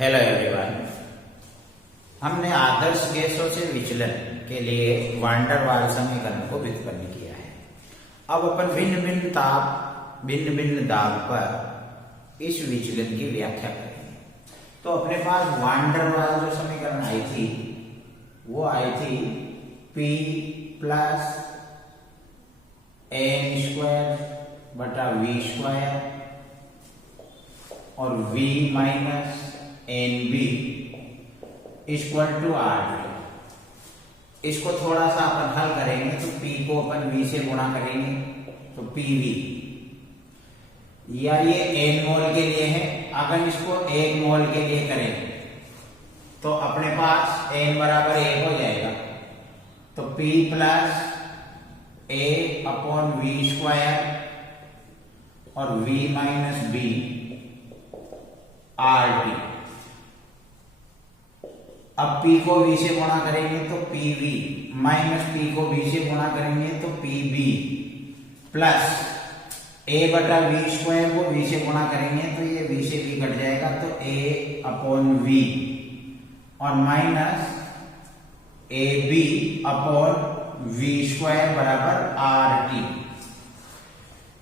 Hello everyone. हमने आदर्श गैसों से विचलन के लिए वान डेर वाल समीकरण को व्युत्पन्न किया है। अब अपन भिन्न भिन्न दाब पर इस विचलन की व्याख्या करेंगे। तो अपने पास वान डेर वाल जो समीकरण आई थी वो आई थी P प्लस एन स्क्वायर बटा वी स्क्वायर और V minus N B equal to R. इसको थोड़ा सा अपन हल करेंगे तो P को अपन V से गुणा करेंगे तो PV, या ये n मोल के लिए है। अगर इसको 1 मोल के लिए करें तो अपने पास n बराबर 1 हो जाएगा। तो P plus A upon V square और V माइनस B RT। अब P को V से गुणा करेंगे तो PV माइनस P को V से गुणा करेंगे तो PB प्लस A बटा V स्क्वायर को V से गुणा करेंगे तो ये V से V कट जाएगा तो A अपॉन V और minus AB upon V square बराबर RT।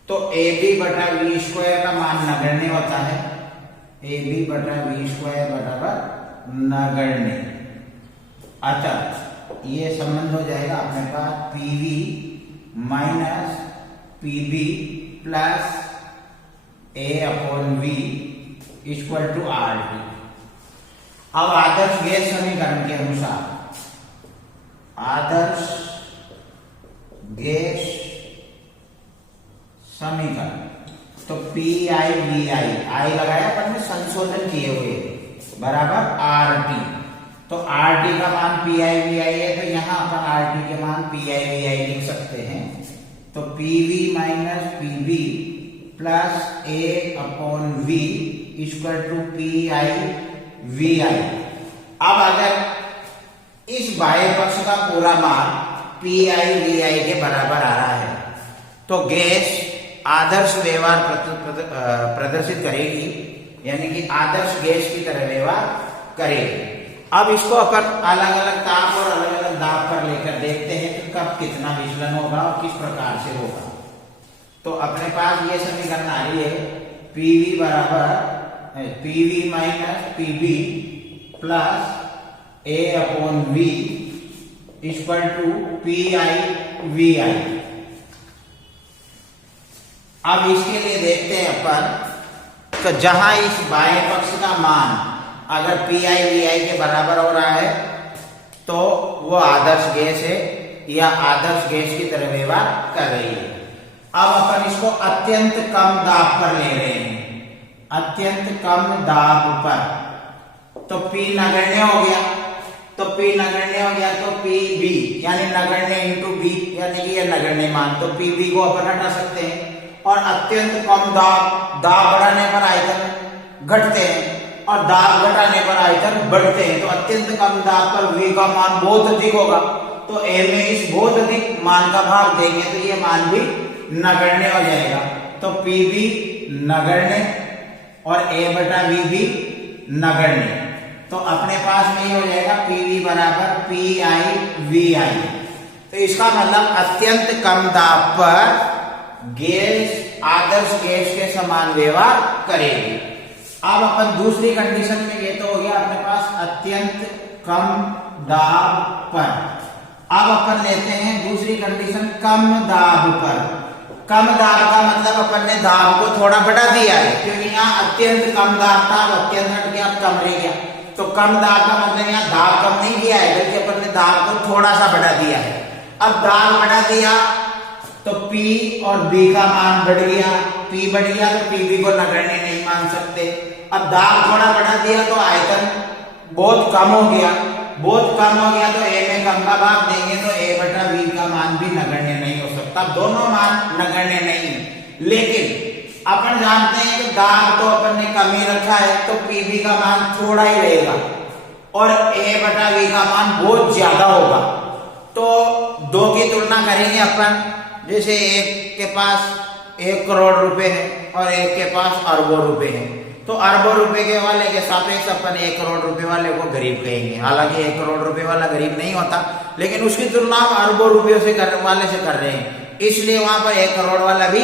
तो AB बटा V स्क्वायर का मान नगण्य होता है। AB बटा V स्क्वायर बराबर नगण्य। अतः ये संबंध हो जाएगा अपने पास PV minus PB plus A upon V equal to RT। अब आदर्श गैस समीकरण के अनुसार आदर्श गैस समीकरण तो PIVI I लगाया पर में संशोधन किए हुए बराबर RT। तो RT का मान PIVI है तो यहां अपन RT के मान PIVI लिख सकते हैं। तो PV minus PB plus A upon V equal to PIVI। अब अगर इस बाह्य पक्ष का पूरा मान PIVI के बराबर आ रहा है तो गैस आदर्श व्यवहार प्रदर्शित करेगी, यानी कि आदर्श गैस की तरह व्यवहार करेगी। अब इसको अपन अलग अलग ताप और अलग अलग दाब पर लेकर देखते हैं कि कब कितना विचलन होगा और किस प्रकार से होगा। तो अपने पास ये समीकरण आ रही है PV बराबर PV minus PB plus A upon V equal to PIVI। अब इसके लिए देखते हैं अपन, तो जहां इस बाह्य पक्ष का मान अगर PIVI के बराबर हो रहा है तो वो आदर्श गैस है या आदर्श गैस की तरह व्यवहार कर रही है। अब अपन इसको अत्यंत कम दाब पर ले रहे हैं। अत्यंत कम दाब पर तो P नगण्य हो गया, तो P नगण्य हो गया तो PB यानी नगण्य इंटू B यानी कि यह नगण्य मान, तो PB को अपन हटा सकते हैं। और अत्यंत कम दाब बढ़ाने पर आयतन घटते हैं और दाब घटाने पर आयतन बढ़ते हैं। तो अत्यंत कम दाब पर V का मान बहुत अधिक होगा तो A में इस बहुत अधिक मान का भाग देंगे तो ये मान भी नगण्य हो जाएगा। तो PB नगण्य और A बटा V भी नगण्य। तो अपने पास में ये हो जाएगा PV बराबर PIVI। तो इसका मतलब अत्यंत कम दाब पर गैस आदर्श गैस के समान व्यवहार करेगी। अब अपन दूसरी कंडीशन में, ये तो हो गया अपने पास अत्यंत कम दाब पर। अब अपन लेते हैं दूसरी कंडीशन कम दाब पर। कम दाब का मतलब अपन ने दाब को थोड़ा बढ़ा दिया है, क्योंकि यहाँ अत्यंत कम दाब था, अब अत्यंत हट गया, अब कम रह गया। तो कम दाब का मतलब यहाँ दाब कम नहीं किया है बल्कि अपन ने दाब को थोड़ा सा बढ़ा दिया है। अब दाब बढ़ा दिया तो P और B का मान बढ़ गया। P बढ़ गया तो PB को नगण्य नहीं मान सकते। अब दाब थोड़ा बढ़ा दिया तो आयतन बहुत कम हो गया। बहुत कम हो गया तो A में कम का भाग देंगे तो A बटा V का मान भी नगण्य नहीं हो सकता। दोनों मान नगण्य नहीं, लेकिन अपन जानते हैं कि दाब तो अपन ने कम ही रखा है तो PB का मान थोड़ा ही रहेगा और A बटा V का मान बहुत ज्यादा होगा। तो दो की तुलना करेंगे अपन, जैसे एक के पास 1 करोड़ रुपए है और एक के पास अरबों रुपए हैं, तो अरबों रुपए के वाले के सापेक्ष अपन 1 करोड़ रुपए वाले को गरीब कहेंगे। हालांकि 1 करोड़ रुपए वाला गरीब नहीं होता, लेकिन उसकी तुलना हम अरबों रुपयों से वाले से कर रहे हैं, इसलिए वहां पर 1 करोड़ वाला भी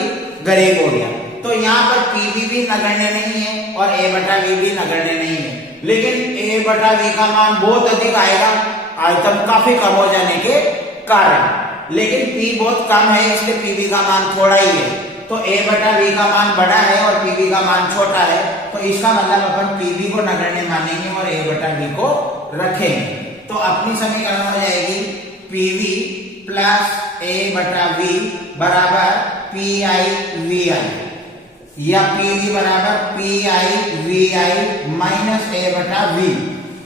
गरीब हो गया। तो यहाँ पर पीवी भी नगण्य नहीं है और ए बटा वी भी नगण्य नहीं है, लेकिन ए बटा वी का मान बहुत अधिक आएगा आयतन काफी कम हो जाने के कारण, लेकिन पी बहुत कम है इसलिए पीवी का मान थोड़ा ही है। तो ए बटा वी का मान बड़ा है और पीवी का मान छोटा है, तो इसका मतलब अपन पीवी को नगण्य मानेंगे और ए बटा वी को रखेंगे। तो अपनी समीकरण हो जाएगी पीवी प्लस ए बटा वी बराबर पी आई वी आई, या पीवी बराबर P I V I minus A बटा वी।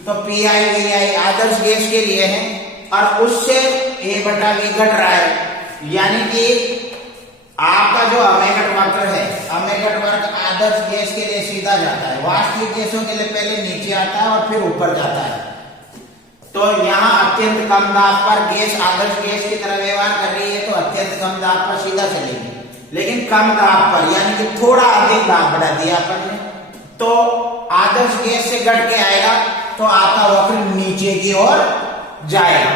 तो पी आई वी आई आदर्श गैस के लिए है और उससे ए बटा वी घट रहा है, यानी कि आपका जो अमेगट वक्र है, अमेगट वक्र आदर्श गैस के लिए सीधा जाता है, वास्तविक गैसों के लिए पहले नीचे आता है और फिर ऊपर जाता है। तो यहाँ अत्यंत कम दाब पर गैस आदर्श गैस की तरह व्यवहार कर रही है, तो अत्यंत कम दाब पर सीधा चलेगी, लेकिन कम दाब पर यानी कि थोड़ा अधिक दाब बढ़ा दिया अपन ने, तो आदर्श गैस से घट के आएगा तो आपका वक्र नीचे की ओर जाएगा।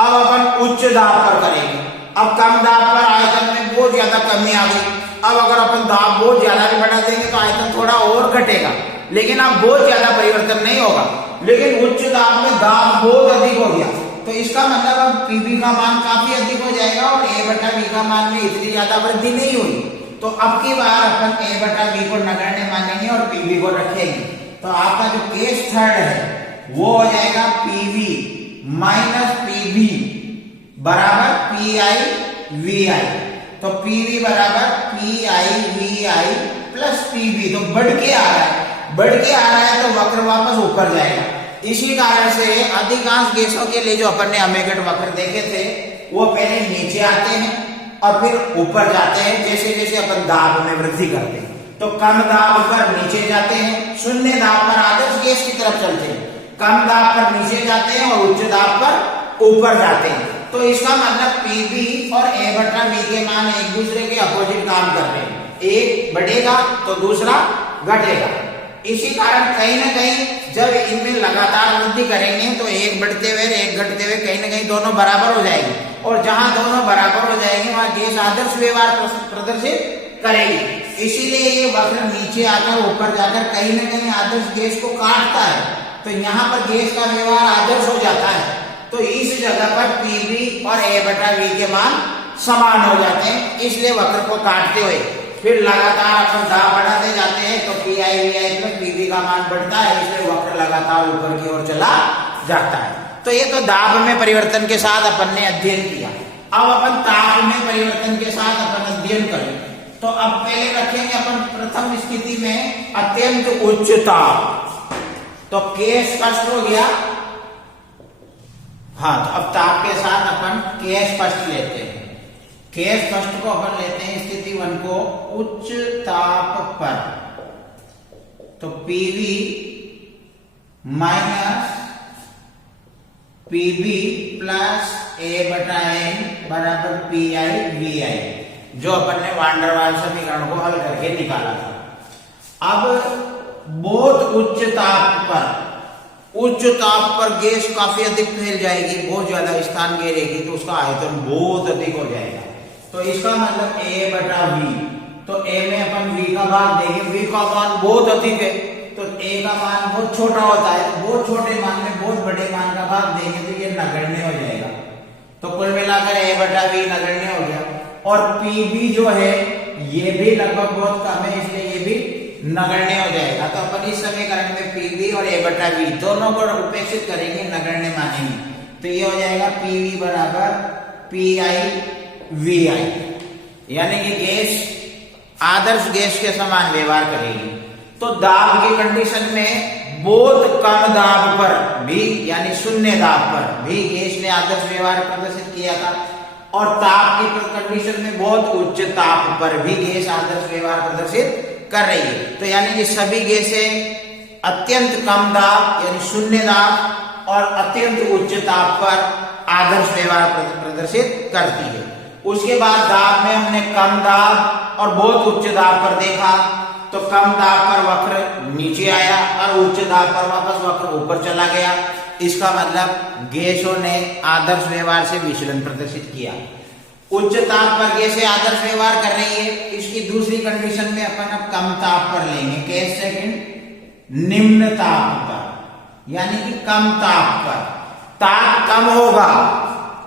अब अपन उच्च दाब पर करेंगे। अब कम दाब पर आयतन में बहुत ज्यादा कमी आ गई, अब अगर अपन दाब बहुत ज्यादा भी बढ़ा देंगे तो आयतन थोड़ा और घटेगा, लेकिन अब बहुत ज्यादा परिवर्तन नहीं होगा। लेकिन उच्च दाब में दाब बहुत अधिक हो गया, तो इसका मतलब अब पीवी का मान काफी अधिक हो जाएगा और ए बटा वी का मान में इतनी ज्यादा वृद्धि नहीं हुई। तो अब की बार अपन ए बटा वी को नगण्य मानेंगे और पीवी को रखेंगे। तो आपका जो केस थर्ड है वो हो जाएगा पीवी माइनस पीवी बराबर पी आई वी आई। तो पीवी बराबर P I V I plus PV, तो बढ़ के आ रहा है, बढ़ के आ रहा है तो वक्र वापस ऊपर जाएगा। इसी कारण से अधिकांश गैसों के लिए जो अपन ने अमेगट वक्र देखे थे वो पहले नीचे आते हैं और फिर ऊपर जाते हैं जैसे जैसे अपन दाब में वृद्धि करते हैं। तो कम दाब पर नीचे जाते हैं, शून्य दाब पर आदर्श गैस की तरफ चलते हैं, कम दाब पर नीचे जाते हैं और उच्च दाब पर ऊपर जाते हैं। तो इसका मतलब पीवी और ए बटा वी के मान एक दूसरे के अपोजिट काम कर रहे हैं, एक बढ़ेगा तो दूसरा घटेगा। इसी कारण कहीं ना कहीं जब इनमें लगातार वृद्धि करेंगे तो एक बढ़ते हुए एक घटते हुए कहीं ना कहीं दोनों बराबर हो जाएंगे, और जहां दोनों बराबर हो जाएंगे वहां गैस आदर्श व्यवहार प्रदर्शित करेगी। इसीलिए ये वक्र नीचे आकर ऊपर जाकर कहीं ना कहीं आदर्श गैस को काटता है, तो यहाँ पर गैस का व्यवहार आदर्श हो जाता है। तो इस जगह पर पीवी और ए बटा वी के मान समान हो जाते हैं, इसलिए वक्र को काटते हुए फिर लगातार अपन दाब बढ़ाते जाते हैं तो P I V I plus PV का मान बढ़ता है, इसलिए वक्र लगातार ऊपर की ओर चला जाता है। तो ये तो दाब में परिवर्तन के साथ अपन ने अध्ययन किया। अब अपन ताप में परिवर्तन के साथ अपन अध्ययन करें। तो अब पहले रखेंगे अपन प्रथम स्थिति में अत्यंत उच्च ताप, तो केस स्पष्ट हो गया। हाँ, तो अब ताप के साथ अपन केस फर्स्ट लेते हैं। केस फर्स्ट को अपन लेते हैं स्थिति 1 को उच्च ताप पर, तो पीवी माइनस पीबी प्लस ए बटा एन बराबर पी आई वी आई, जो अपन ने वान डेर वाल्स समीकरण को हल करके निकाला था। अब बहुत उच्च ताप पर गैस काफी अधिक फैल जाएगी, बहुत ज्यादा स्थान घेरेगी, तो उसका आयतन बहुत अधिक हो जाएगा। तो इसका मतलब ए बटा वी, तो ए में अपन वी का भाग देंगे, वी का मान बहुत अधिक है तो ए का मान बहुत छोटा होता है, तो बहुत छोटे मान में बहुत बड़े मान का भाग देंगे तो ये नगण्य हो जाएगा। तो कुल मिलाकर ए बटा वी नगण्य हो गया, और पीबी जो है ये भी लगभग बहुत कम है, इसलिए ये भी नगण्य हो जाएगा। तो अपन इस समीकरण में पीवी और ए बटा वी दोनों को उपेक्षित करेंगे, नगण्य मानेंगे, तो ये हो जाएगा पीवी बराबर पी आई वी आई, यानी कि गैस आदर्श गैस के समान व्यवहार करेगी। तो दाब की कंडीशन में बहुत कम दाब पर भी यानी शून्य दाब पर भी गैस ने आदर्श व्यवहार प्रदर्शित किया था, और ताप की कंडीशन में बहुत उच्च ताप पर भी गैस आदर्श व्यवहार प्रदर्शित कर रही है। तो यानी कि सभी गैसें अत्यंत कम दाब यानी शून्य दाब और अत्यंत उच्च ताप पर आदर्श व्यवहार प्रदर्शित करती है। उसके बाद दाब में हमने कम दाब और बहुत उच्च दाब पर देखा, तो कम दाब पर वक्र नीचे आया और उच्च दाब पर वापस वक्र ऊपर चला गया। इसका मतलब गैसों ने आदर्श व्यवहार से विचलन प्रदर्शित किया। उच्च ताप पर गैसें आदर्श व्यवहार कर रही है। इसकी दूसरी कंडीशन में अपन अब कम ताप पर लेंगे। कैसे सेकंड निम्न ताप पर, यानी कि कम ताप पर ताप कम होगा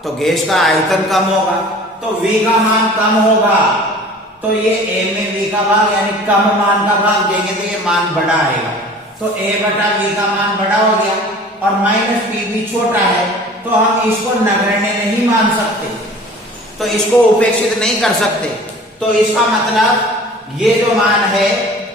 तो गैस का आयतन कम होगा, तो V का मान कम होगा, तो ये A में V का भाग यानी कम मान का भाग देंगे तो ये मान बड़ा आएगा। तो A बटा V का मान बड़ा हो गया और माइनस PV छोटा है, तो हम इसको नगण्य नहीं मान सकते, तो इसको उपेक्षित नहीं कर सकते। तो इसका मतलब ये जो मान है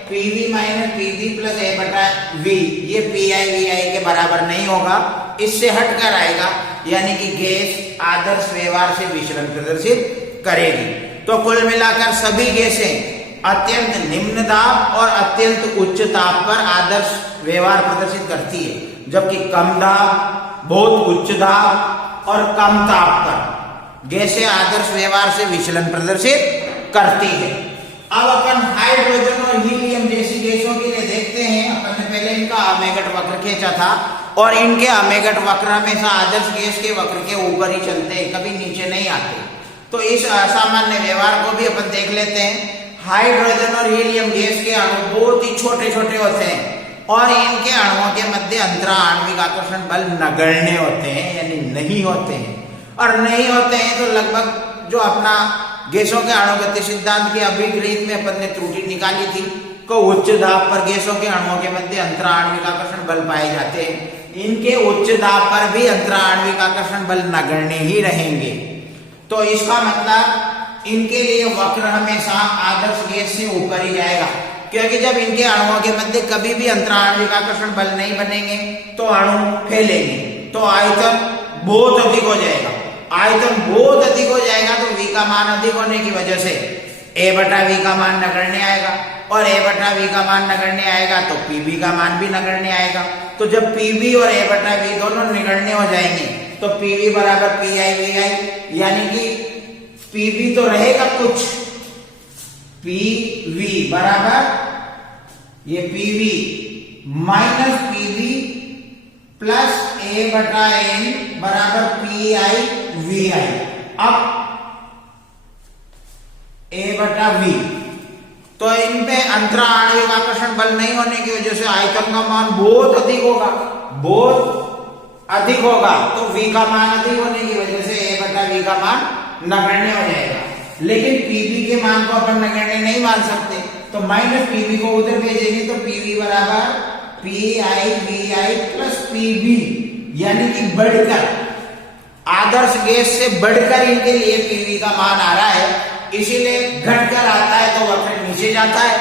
PV minus PV plus A बटा V, ये PI VI के बराबर नहीं होगा, इससे हटकर आएगा, यानी कि गैस आदर्श व्यवहार से विचलन प्रदर्शित करेगी। तो कुल मिलाकर सभी गैसें अत्यंत निम्न दाब और अत्यंत उच्च ताप पर आदर्श व्यवहार प्रदर्शित करती है, जबकि कम दाब, बहुत उच्च दाब और कम ताप पर गैसें आदर्श व्यवहार से विचलन प्रदर्शित करती है। अब अपन हाइड्रोजन और हीलियम जैसी गैसों के लिए देखते हैं। अपन ने पहले इनका अमेगट वक्र खींचा था और इनके अमेगट वक्र हमेशा आदर्श गैस के वक्र के ऊपर ही चलते हैं, कभी नीचे नहीं आते। तो इस असामान्य व्यवहार को भी अपन देख लेते हैं। हाइड्रोजन और हीलियम गैस के अणु बहुत ही छोटे छोटे होते हैं और इनके अणुओं के मध्य अंतरा आणविक आकर्षण बल नगण्य होते हैं, यानी नहीं होते हैं। और नहीं होते हैं तो लगभग जो अपना गैसों के अणुगति सिद्धांत की अभिक्रिया में अपन ने त्रुटि निकाली थी, को उच्च दाब पर गैसों के अणुओं के मध्य अंतरा आणविक आकर्षण बल पाए जाते हैं। इनके उच्च दाब पर भी अंतरा आणविक आकर्षण बल नगण्य ही रहेंगे। तो इसका मतलब इनके लिए वक्र हमेशा आदर्श गैस से ऊपर ही जाएगा, क्योंकि जब इनके अणुओं के मध्य कभी भी अंतरा आणविक आकर्षण बल नहीं बनेंगे तो अणु फैलेंगे, तो आयतन बहुत अधिक हो जाएगा। आयतन बहुत अधिक हो जाएगा तो V का मान अधिक होने की वजह से A बटा V का मान नगण्य आएगा, और A बटा V का मान नगण्य आएगा तो PV का मान भी नगण्य आएगा। तो जब PV और A बटा V दोनों नगण्य हो जाएंगे तो PV बराबर PI VI, यानी कि PV तो रहेगा कुछ, PV बराबर ये PV minus PV plus A बटा N बराबर PI VI। अब A बटा V, तो इन पे अंतरा आणविक आकर्षण बल नहीं होने की वजह से आयतन का मान बहुत अधिक होगा, बहुत अधिक होगा, तो V का मान अधिक होने की वजह से A बटा V का मान नगण्य हो जाएगा। लेकिन PV के मान को अपन नगण्य नहीं मान सकते, तो माइनस PV को उधर भेजेंगे तो PV बराबर PI VI प्लस PV, यानी कि बढ़कर आदर्श गैस से बढ़कर इनके लिए PV का मान आ रहा है। इसीलिए घटकर आता है तो वक्र नीचे जाता है,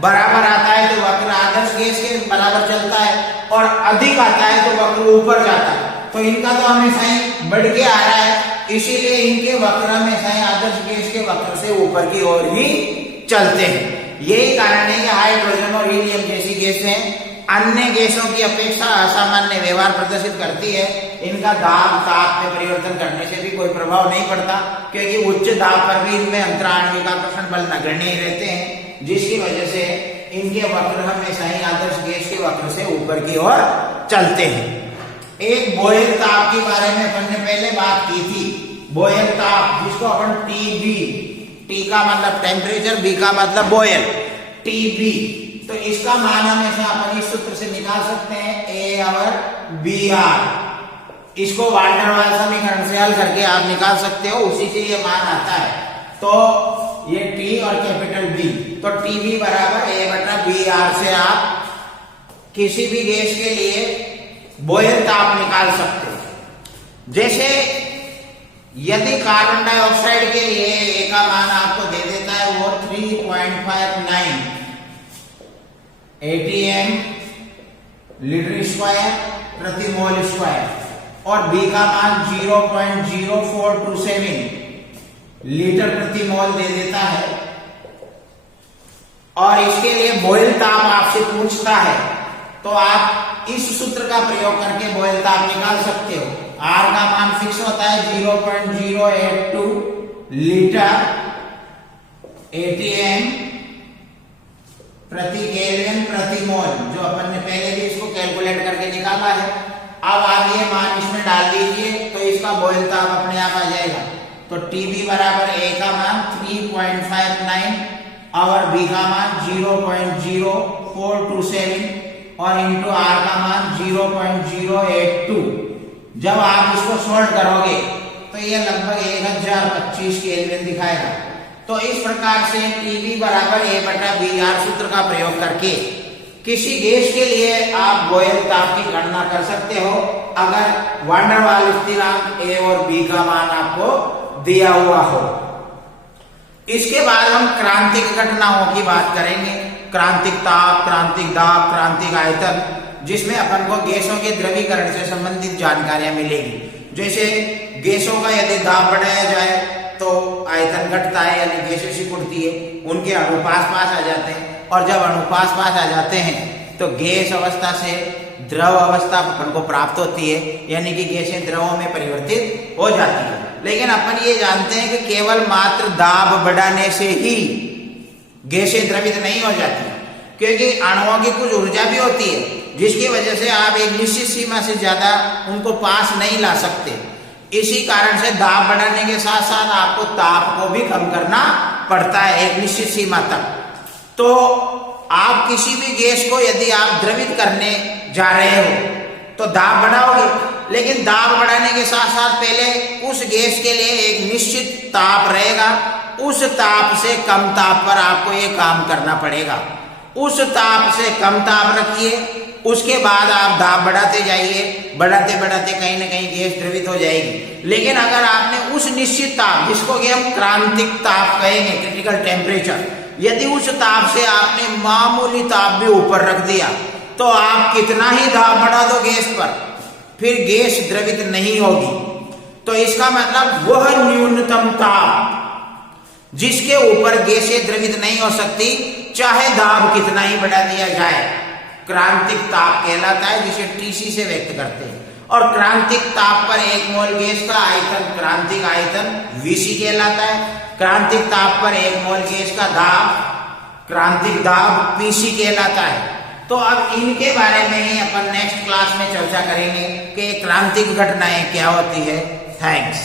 बराबर आता है तो वक्र आदर्श गैस के बराबर चलता है, और अधिक आता है तो वक्र ऊपर जाता है। तो इनका तो हमेशा ही बढ़ के आ रहा है, इसीलिए इनके वक्र हमेशा ही आदर्श गैस के वक्र से ऊपर की ओर ही चलते हैं। यही कारण है कि हाइड्रोजन और हीलियम जैसी गैसें अन्य गैसों की अपेक्षा असामान्य व्यवहार प्रदर्शित करती है। इनका दाब ताप में परिवर्तन करने से भी कोई प्रभाव नहीं पड़ता, क्योंकि उच्च दाब पर भी इनमें अंतरा आणविक आकर्षण बल नगण्य ही रहते हैं, जिसकी वजह से इनके वक्र हमेशा ही आदर्श गैस के वक्र से ऊपर की ओर चलते हैं। एक बॉयल ताप के बारे में अपन ने पहले बात की थी। बॉयल ताप, जिसको अपन TB, T का मतलब टेम्परेचर, B का मतलब बॉयल, TB, तो इसका मान हमेशा अपन इस सूत्र से निकाल सकते हैं, A और BR। इसको वाल्टर वाल समीकरण से हल करके आप निकाल सकते हो, उसी से ये मान आता है। तो ये T और कैपिटल B, तो TB बराबर A बटा BR से आप किसी भी गैस के लिए बॉयल ताप निकाल सकते हो। जैसे यदि कार्बन डाइऑक्साइड के लिए A का मान आपको दे देता है वो 3.59 ATM लीटर स्क्वायर प्रति मोल स्क्वायर, और B का मान 0.0427 लीटर प्रति मोल दे देता है, और इसके लिए बॉयल ताप आपसे पूछता है, तो आप इस सूत्र का प्रयोग करके बॉयल ताप निकाल सकते हो। R का मान फिक्स होता है 0.082 लीटर ATM प्रति केल्विन प्रति मोल, जो अपन ने पहले भी इसको कैलकुलेट करके निकाला है। अब आप ये मान इसमें डाल दीजिए तो इसका बॉयल ताप अपने आप आ जाएगा। तो TB बराबर A का मान 3.59 और B का मान 0.0427 और इंटू R का मान 0.082। जब आप इसको सॉल्व करोगे तो ये लगभग 1025 केल्विन दिखाएगा। तो इस प्रकार से TB बराबर A/BR सूत्र का प्रयोग करके किसी गैस के लिए आप बॉयल ताप की गणना कर सकते हो, अगर वान डेर वाल्स स्थिरांक A और B का मान आपको दिया हुआ हो। इसके बाद हम क्रांतिक घटनाओं की बात करेंगे। क्रांतिक ताप, क्रांतिक दाब, क्रांतिक आयतन, जिसमें अपन को गैसों के द्रवीकरण से संबंधित जानकारियां मिलेगी। जैसे गैसों का यदि दाब बढ़ाया जाए तो आयतन घटता है, यानी गैसें सिकुड़ती है, उनके अणु पास आ जाते हैं, और जब अणु पास आ जाते हैं तो गैस अवस्था से द्रव अवस्था अपन को प्राप्त होती है, यानी कि गैसें द्रवों में परिवर्तित हो जाती है। लेकिन अपन ये जानते हैं कि केवल मात्र दाब बढ़ाने से ही गैसें द्रवित नहीं हो जाती, क्योंकि अणुओं की कुछ ऊर्जा भी होती है, जिसकी वजह से आप एक निश्चित सीमा से ज्यादा उनको पास नहीं ला सकते। इसी कारण से दाब बढ़ाने के साथ साथ आपको ताप को भी कम करना पड़ता है एक निश्चित सीमा तक। तो आप किसी भी गैस को यदि आप द्रवित करने जा रहे हो तो दाब बढ़ाओगे, लेकिन दाब बढ़ाने के साथ साथ पहले उस गैस के लिए एक निश्चित ताप रहेगा, उस ताप से कम ताप पर आपको ये काम करना पड़ेगा। उस ताप से कम ताप रखिए, उसके बाद आप दाब बढ़ाते जाइए, बढ़ाते बढ़ाते कहीं ना कहीं गैस द्रवित हो जाएगी। लेकिन अगर आपने उस निश्चित ताप, जिसको कि हम क्रांतिक ताप कहेंगे, क्रिटिकल टेम्परेचर, यदि उस ताप से आपने मामूली ताप भी ऊपर रख दिया तो आप कितना ही दाब बढ़ा दो गैस पर, फिर गैस द्रवित नहीं होगी। तो इसका मतलब वह न्यूनतम ताप जिसके ऊपर गैसें द्रवित नहीं हो सकती, चाहे दाब कितना ही बढ़ा दिया जाए, क्रांतिक ताप कहलाता है, जिसे TC से व्यक्त करते हैं। और क्रांतिक ताप पर 1 मोल गैस का आयतन, क्रांतिक आयतन VC कहलाता है। क्रांतिक ताप पर 1 मोल गैस का दाब, क्रांतिक दाब PC कहलाता है। तो अब इनके बारे में ही अपन नेक्स्ट क्लास में चर्चा करेंगे कि क्रांतिक घटनाएं क्या होती है। थैंक्स।